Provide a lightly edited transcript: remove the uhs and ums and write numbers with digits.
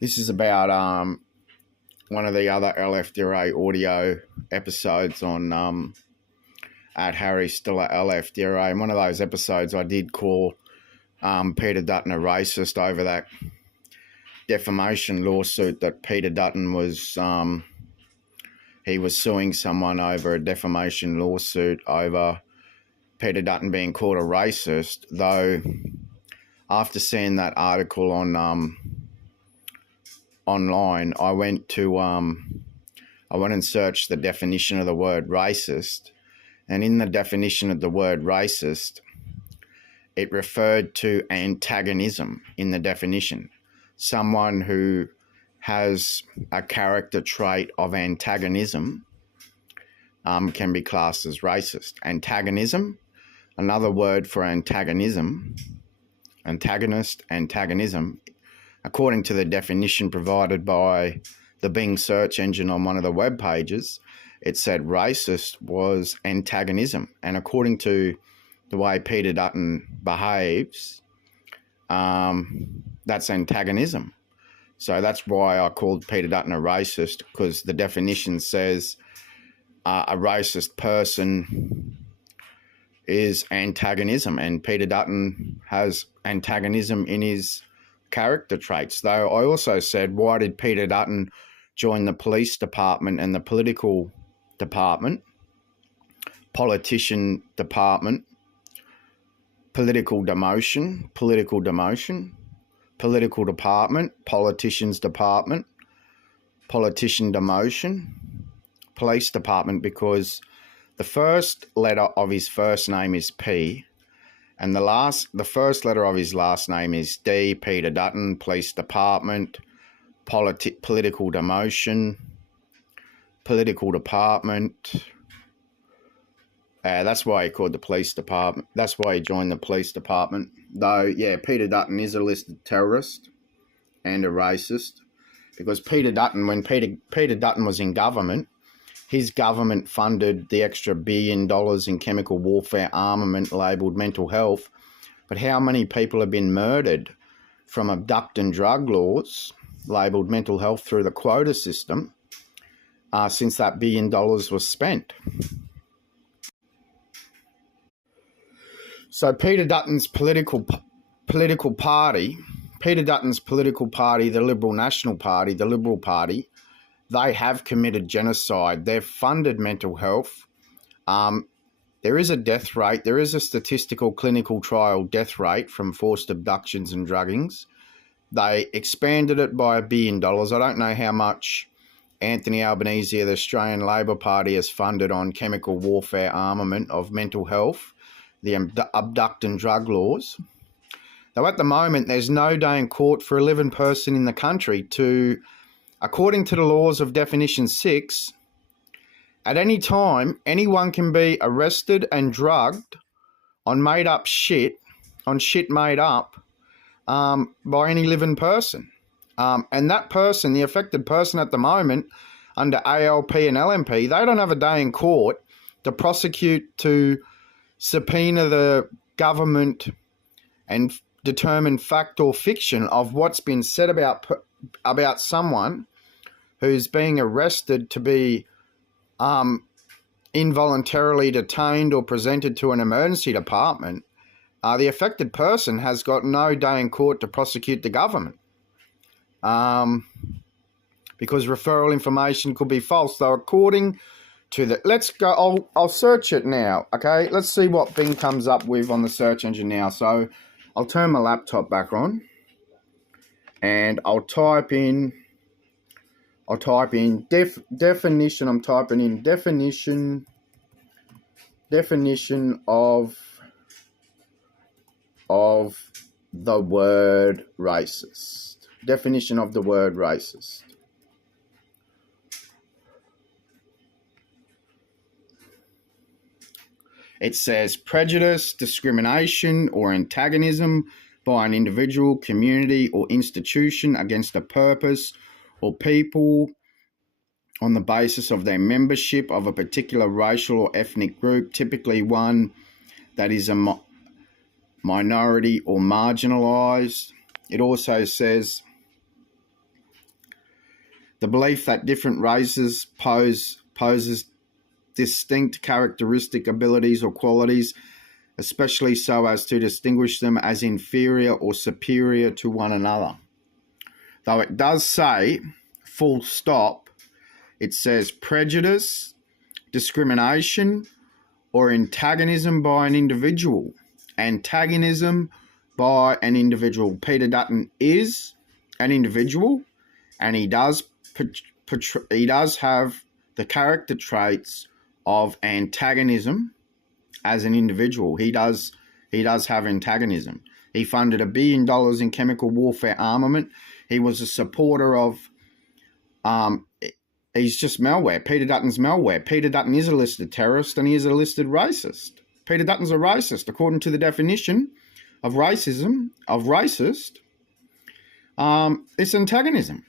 This is about one of the other LFDRA audio episodes on at Harry still at LFDRA. And one of those episodes I did call Peter Dutton a racist over that defamation lawsuit that Peter Dutton was he was suing someone over a defamation lawsuit over Peter Dutton being called a racist, though after seeing that article on online, I went and searched the definition of the word racist, and in the definition of the word racist, it referred to antagonism in the definition. Someone who has a character trait of antagonism can be classed as racist. Antagonism, another word for antagonism, antagonism, according to the definition provided by the Bing search engine on one of the web pages, it said racist was antagonism. And according to the way Peter Dutton behaves, that's antagonism. So that's why I called Peter Dutton a racist, because the definition says a racist person is antagonism, and Peter Dutton has antagonism in his character traits. Though I also said, why did Peter Dutton join the police department and the political department, politician department, political demotion, political department, politician's department, politician demotion, police department, because the first letter of his first name is P, and the first letter of his last name is D. Peter Dutton, police department, political demotion, political department. That's why he called the police department. That's why he joined the police department. Though, yeah, Peter Dutton is a listed terrorist and a racist, because Peter Dutton, when Peter Dutton was in government, his government funded the extra $1 billion in chemical warfare armament labelled mental health. But how many people have been murdered from abduct and drug laws labelled mental health through the quota system since that $1 billion was spent? So Peter Dutton's political party, the Liberal National Party, the Liberal Party, they have committed genocide. They've funded mental health. There is a death rate. There is a statistical clinical trial death rate from forced abductions and druggings. They expanded it by $1 billion. I don't know how much Anthony Albanese of the Australian Labor Party has funded on chemical warfare armament of mental health, the abduct and drug laws. Though at the moment, there's no day in court for a living person in the country to, according to the laws of Definition 6, at any time, anyone can be arrested and drugged on made-up shit, on shit made up by any living person. And that person, the affected person at the moment, under ALP and LMP, they don't have a day in court to prosecute, to subpoena the government and determine fact or fiction of what's been said about someone who's being arrested to be involuntarily detained or presented to an emergency department. The affected person has got no day in court to prosecute the government because referral information could be false. Though according to the, let's go, I'll search it now, okay? Let's see what Bing comes up with on the search engine now. So I'll turn my laptop back on and I'll type in definition. I'm typing in definition of the word racist. Definition of the word racist. It says prejudice, discrimination, or antagonism by an individual, community, or institution against a purpose or people on the basis of their membership of a particular racial or ethnic group, typically one that is a minority or marginalised. It also says The belief that different races poses distinct characteristic abilities or qualities, especially so as to distinguish them as inferior or superior to one another. Though it does say, full stop, it says prejudice, discrimination, or antagonism by an individual. Antagonism by an individual. Peter Dutton is an individual, and he does have the character traits of antagonism as an individual. He does have antagonism. He funded $1 billion in chemical warfare armament. He was a supporter of he's just malware. Peter Dutton's malware. Peter Dutton is a listed terrorist and he is a listed racist. Peter Dutton's a racist according to the definition of racism, of racist. It's antagonism.